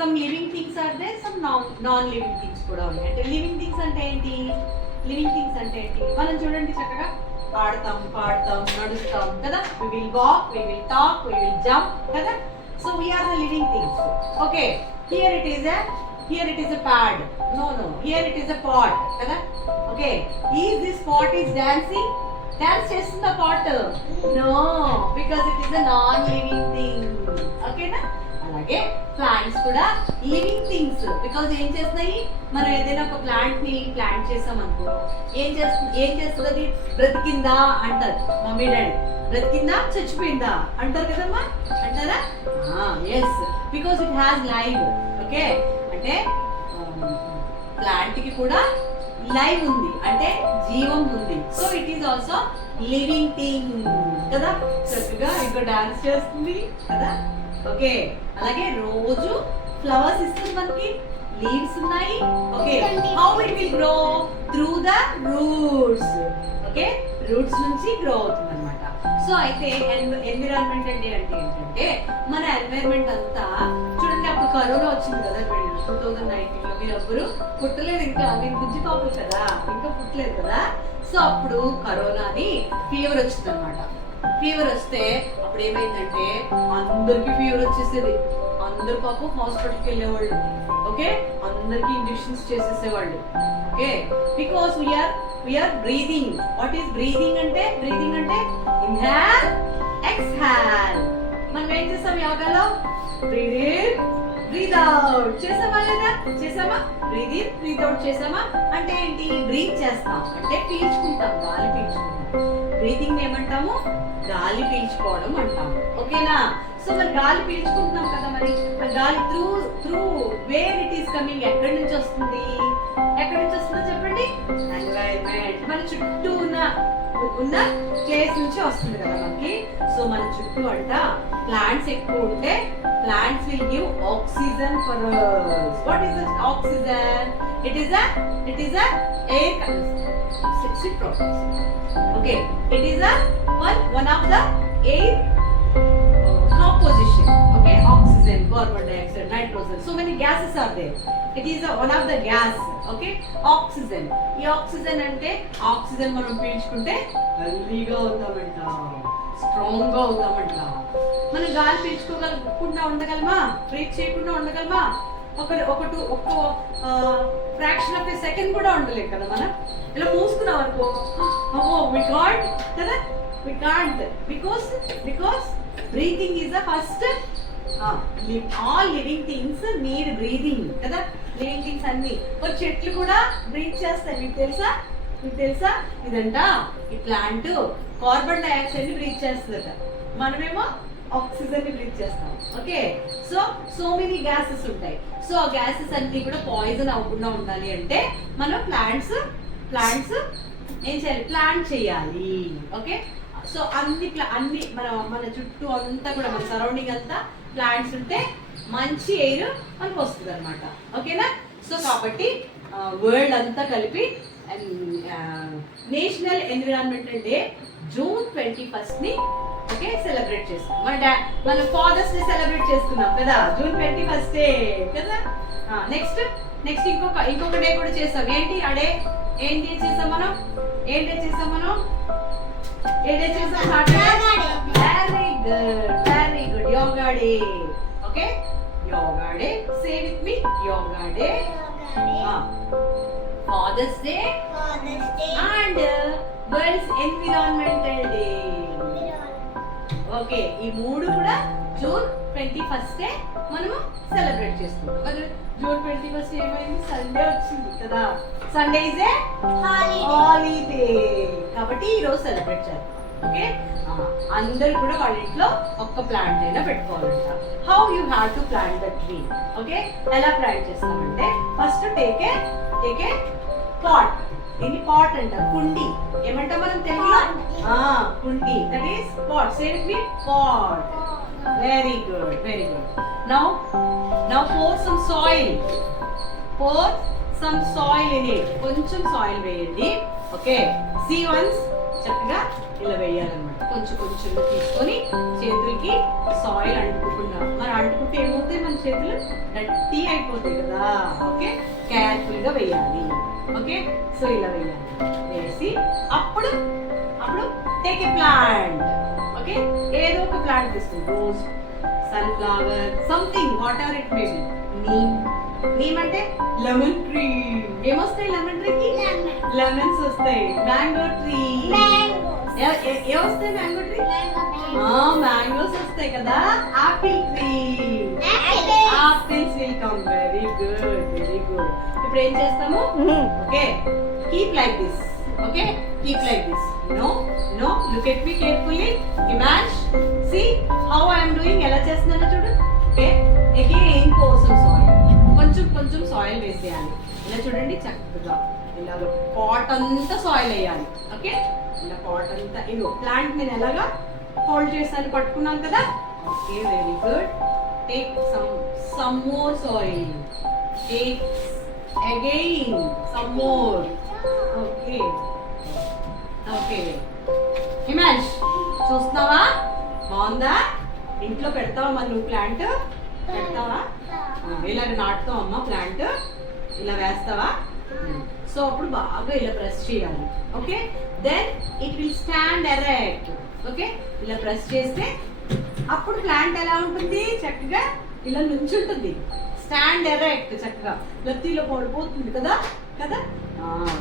Some living things are there, some non living things కూడా ఉన్నాయి. అంటే లివింగ్ థింగ్స్ అంటే ఏంటి? లివింగ్ థింగ్స్ అంటే ఏంటి? మనం చూడండి చక్కగా ఆడతాం, పాడతాం, నడుస్తాం కదా. We will walk, we will talk, we will jump కదా. So we are the living things. Okay, here it is a pad. No, here it is a pot kada. Okay, is this pot is dancing? Dance chestunda pot? No, because it is a non living thing. Okay na. అలాగే plants కూడా living things. Because ఏం చేస్తున్నాయి, మనం ఏదైనా ఒక plant ని plant చేసాం అనుకో, ఏం చేస్తుంది అది? బ్రతికిందా అంటారు మమ్మీ డాడీ. బ్రతికిందా చచ్చిపోయిందా అంటారు కదమ్మా, అంటారా? Yes, because it has live. Okay, అంటే ప్లాంట్ కి కూడా లైవ్ ఉంది, అంటే జీవం ఉంది. So it is also living thing కదా. చక్కగా ఇంకా డాన్స్ చేస్తుంది కదా. ఓకే, అలాగే రోజు ఫ్లవర్స్ ఇస్తుంది మనకి, లీవ్స్ ఉన్నాయి. Okay, how it will grow? Through the roots. Okay, roots నుంచి గ్రో అవుతుంది అనమాట. సో అయితే ఎన్విరాన్మెంట్ అంటే ఏంటంటే మన ఎన్విరాన్మెంట్ అంతా చూడండి. అప్పుడు కరోనా వచ్చింది కదా 2019లో, మీరు ఎవ్వరు పుట్టలేదు ఇంకా, మీరు బుజ్జి పాపలు కదా, ఇంకా పుట్టలేదు కదా. సో అప్పుడు కరోనాని ఫీవర్ వచ్చింది అనమాట. ఫీవర్ వస్తే అప్పుడు ఏమైందంటే అందరికి ఫీవర్ వచ్చేసేది, అందరు పాపం హాస్పిటల్కి వెళ్ళేవాళ్ళు. ఓకే, అందరికి ఇంజెక్షన్స్ చేసేసేవాళ్ళు. Okay, because we are breathing. What is breathing అంటే? బ్రీదింగ్ అంటే ఇన్హేల్, ఎక్స్హేల్. మనం ఏం చేస్తాం యోగాలో? Breathe in, breathe out. చేసామా లేదా? చేసామా? బ్రీద్ ఇన్, బ్రీద్ అవుట్ చేసామా? అంటే ఏంటి? బ్రీత్ చేస్తాం అంటే పీల్చుకుంటాం, గాలి పీల్చుకుంటాం. బ్రీతింగ్ ఏమంటాము? గాలి పీల్చుకోవడం అంటాము. ఓకేనా? సో మరి గాలి పీల్చుకుంటున్నాం కదా, మరి ఆ గాలి through where it is coming, ఎక్కడి నుంచి వస్తుంది? ఎక్కడి నుంచి వస్తుందో చెప్పండి? ఎన్వైరన్మెంట్, మన చుట్టూ ఉన్న ప్లేస్ నుంచి వస్తుంది కదా మనకి. సో మన చుట్టూ అంట ప్లాంట్స్ ఎక్కువ ఉంటే plants will give oxygen for us. What is this oxygen? It is a air. Sit properly. Okay, it is one of the air composition. Okay, oxygen, carbon dioxide, nitrogen. So many gases are there. It is one of the gas. Okay, oxygen. ఈ oxygen అంటే oxygen మనం పీల్చుకుంటే హెల్తీగా అవుతామంట, strong గా అవుతామంట. మనం గాలి పీల్చుకోగలకుండా ఉండగలమా? Breath చేయకుండా ఉండగలమా? ఒక్క fraction of A second కూడా ఉండలేం కదా. మనం ఇలా మూసుకున్నాం అనుకో, వి కాంట్ కదా, we can't. Because breathing is the first. All living things need breathing కదా. లివింగ్ థింగ్స్ అన్ని, ఒక చెట్లు కూడా బ్రీత్ చేస్తాయి. మీకు తెలుసా ఇదంట, ఈ ప్లాంట్ కార్బన్ డైఆక్సైడ్ ని బ్రీత్ చేస్తుందట, మనమేమో ఆక్సిజన్ ని బ్రీత్ చేస్తాం. ఓకే, సో మెనీ గ్యాసెస్ ఉంటాయి. సో ఆ గ్యాసెస్ అన్ని కూడా పాయిజన్ అవ్వకుండా ఉండాలి అంటే మనం ప్లాంట్స్ ఏం చేయాలి? ప్లాంట్ చేయాలి. ఓకే, సో అన్ని మన చుట్టూ అంతా కూడా, మన సరౌండింగ్ అంతా ప్లాంట్స్ ఉంటే మంచి ఎయిర్ మనకు వస్తుంది అనమాట. ఓకేనా? సో కాబట్టి వరల్డ్ అంతా కలిపి నేషనల్ ఎన్విరాన్మెంటల్ డే జూన్ 21 ని ఓకే సెలబ్రేట్ చేస్తాం. మన ఫాదర్స్ డే సెలబ్రేట్ చేసుకున్నాం కదా, జూన్ 21 కదా. నెక్స్ట్ ఇంకొక డే కూడా చేస్తాం. ఏంటి ఆ డే? ఏం డే చేసాం మనం? ఏ డే చేసాం? Very good, yoga day. Okay, yoga day. Say with me, yoga day, father's day and world environmental day. Okay, ఈ మూడు కూడా జూన్ 21 మనము సెలబ్రేట్ చేసుకుంటాం. మరి జూన్ 21 ఏమైంది? సండే వచ్చింది కదా. సండే ఇస్ ఏ హాలిడే కాబట్టి ఈ రోజు సెలబ్రేట్ చేస్తాం. ఓకే, అందరు కూడా వాళ్ళ ఇంట్లో ఒక్క ప్లాంట్ అయినా పెట్టుకోవాలంట. How you have to plant the tree? Okay, ఎలా ప్లాంట్ చేస్తామంటే ఫస్ట్ టేక్ ఏ పాట్. దీన్ని పాట్ అంటారు, కుండి. ఏమంటాం మనం తెలుగులో? కుండి. That is pot. Say with me, pot. Very good. Now pour some soil. in it. కొంచెం సాయిల్ వేయండి. ఓకే, see once చక్కగా ఇలా వేయాలన్నమాట. కొంచెం కొంచెం తీసుకొని చేతులకి సాయిల్ అంటుకోకుండా, మరి అంటుకుంటే ఏమవుతాయి మన చేతులు గట్టి అయిపోతాయి కదా. ఓకే, కేర్ఫుల్ గా వేయాలి. ఓకే, సో ఇలా వేయాలి. వేసి అప్పుడు అప్పుడు టేక్ ఏ ప్లాంట్. ఓకే, ఏదో ఒక ప్లాంట్ తీసుకోండి. Rose, sunflower, something whatever it may be. Neem అంటే లెమన్ ట్రీ. ఏమొస్తాయి లెమన్ ట్రీకి? లెమన్స్ వస్తాయి. Mango tree. ఏమొస్తాయి మ్యాంగో ట్రీ? మ్యాంగోస్ వస్తాయి కదా. Apple tree. Apples will come. Very good, very good. ఇప్పుడు ఏం చేస్తాము? Okay, keep like this. Okay, keep like this. No no, look at me carefully. Image, see how I am doing. ఎలా చేస్తున్నానో చూడు. Okay, again pour some soil. కొంచెం కొంచెం soil వేసేయాలి. ఇలా చూడండి, చక్కగా ఇలాగ పాట్ అంతా సాయిల్ వేయాలి. ఓకే, ఇలా పాట్ అంతా. ఇదిగో ప్లాంట్ నేను ఎలాగా హోల్డ్ చేసాను, పట్టుకున్నాను కదా. Okay, very good. Take some more soil. Take again some more. Okay okay, Himansh చూస్తున్నావా? బాగుందా? ఇంట్లో పెడతావా మరి నువ్వు ప్లాంట్? పెడతావా? ఇలా నాటుతావు అమ్మ ప్లాంట్. ఇలా వేస్తావా? సో అప్పుడు బాగా ఇలా ప్రెస్ చేయాలి. Okay, then it will stand erect. Okay, ఇలా ప్రెస్ చేస్తే అప్పుడు ప్లాంట్ ఎలా ఉంటుంది? చక్కగా ఇలా నుంచుంటుంది. స్టాండ్ ఎరెక్ట్, చక్కగా లత్తిలో పడిపోతుంది కదా కదా.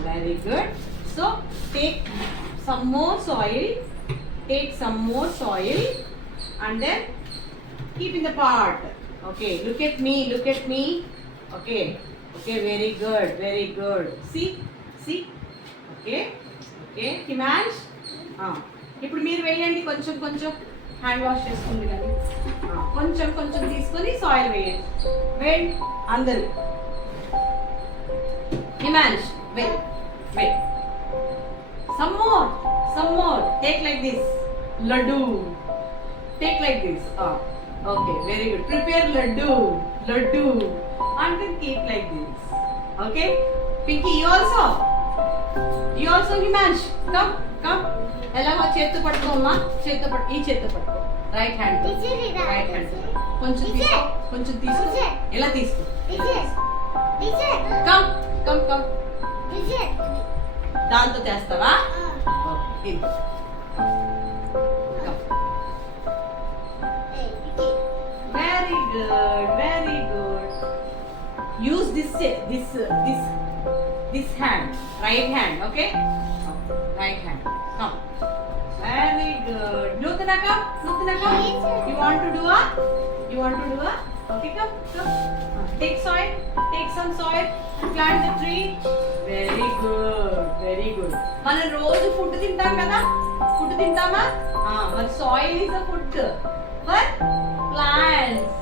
Very good. So take some more soil. Take some more soil and then keep in the pot. Okay, look at me, look at me. Okay, okay, very good, very good. See, see. Okay, okay, Himansh. ఇప్పుడు మీరు వేయండి కొంచెం కొంచెం. Hand wash చేసుకుంది కానీ కొంచెం కొంచెం తీసుకొని సాయిల్ వేయండి. వేయండి అందరు. Himansh, wait wait. Some more, some more. Take like this. Laddu. Take like this. Okay, very good. Prepare laddu, laddu, and then keep like this. Okay, Pinky, you also, Himansh, come, come. Ella ma chetu patko amma, chetu pat, ee chetu patko. Right hand, right hand. Koncham teesko. Ella teesko. Come, come, come. Danto testava. Okay. Very good, very good. Use this hand, right hand, okay? Right hand. Come. Very good. Nutana, come. Nutana, come. You want to do a? Okay, come, come. Take soil. Take some soil and plant the tree. Very good, very good. మనం రోజు food తింటాం కదా? Food తింటామా? మరి soil is a food for plants.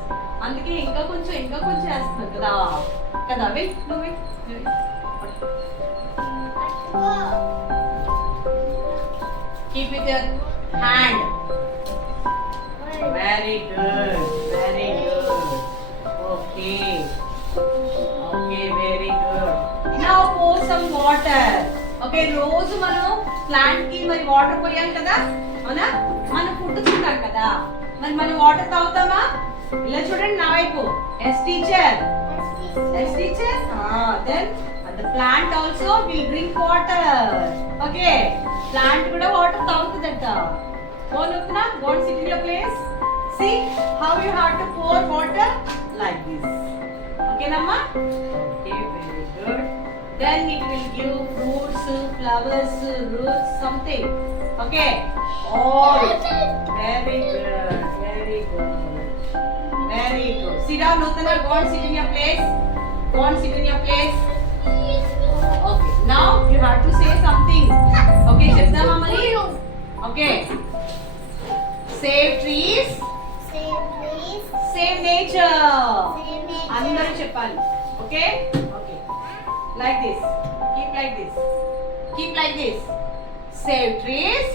అందుకే ఇంకా కొంచెం వేస్తున్నాం కదా కదా. వెయిట్, నువ్వు wait. Keep with your hand. Very good, very good. Okay okay, very good. Now pour some water. Okay, రోజు మనం ప్లాంట్ కి మరి వాటర్ పోయాలి కదా. అవునా? మనం ఫుడ్ తింటాం కదా, మరి మనం వాటర్ తాగుతామా? ఇలా చూడండి నా వైపు. Yes teacher, yes teacher. Then the plant also will drink water. Okay, plant కూడా వాటర్ తాగుతుందంట. Go Nutana, go and sit in your place. See how you have to pour water like this. Okay Namma? Okay, very good. Then it will give fruits, flowers, roots, something. Okay, all. Very good, very good, very good. Sit down Nutana, go and sit in your place. Go and sit in your place. Okay, now you have to say something. Okay, cheptama mari. Okay, save trees, save nature. Andaru cheppali. Okay, okay, like this. Keep like this. Keep like this. Save trees,